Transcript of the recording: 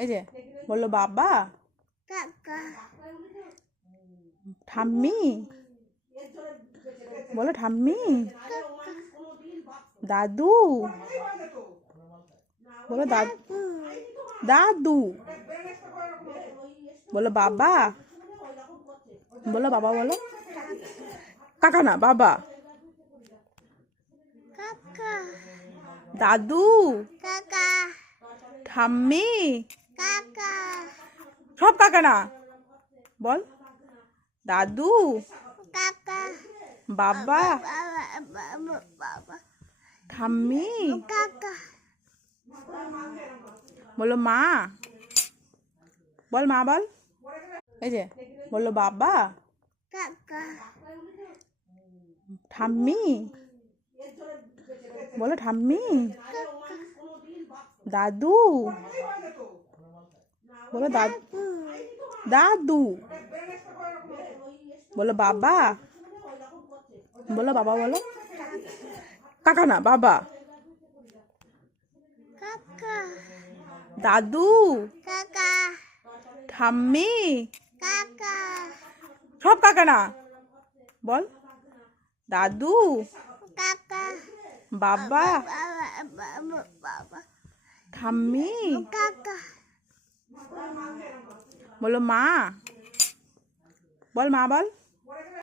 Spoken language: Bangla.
এই যে বললো বাবা, কাকা, ঠাম্মি, বলো ঠাম্মি, দাদু, বলো দাদু, দাদু, বলো বাবা, বলো বাবা, বলো কাকা না বাবা, কাকা, দাদু, কাকা, ঠাম্মি, কাকা, সব কাকা না, বল দাদু, কাকা, বাবা, বাবা, ঠাম্মি, কাকা, বলো মা, বল মা বল। এই যে বললো বাবা, কাকা, ঠাম্মি, বলো ঠাম্মি, দাদু, বলো দাদু, দাদু, বলো বাবা, বলো বাবা, বলো কাকা না বাবা, কাকা, দাদু, কাকা, ঠাম্মি, কাকা, সব কাকা না, বল দাদু, কাকা, বাবা, বাবা, ঠাম্মি, কাকা, বলো মা, বল মা বল।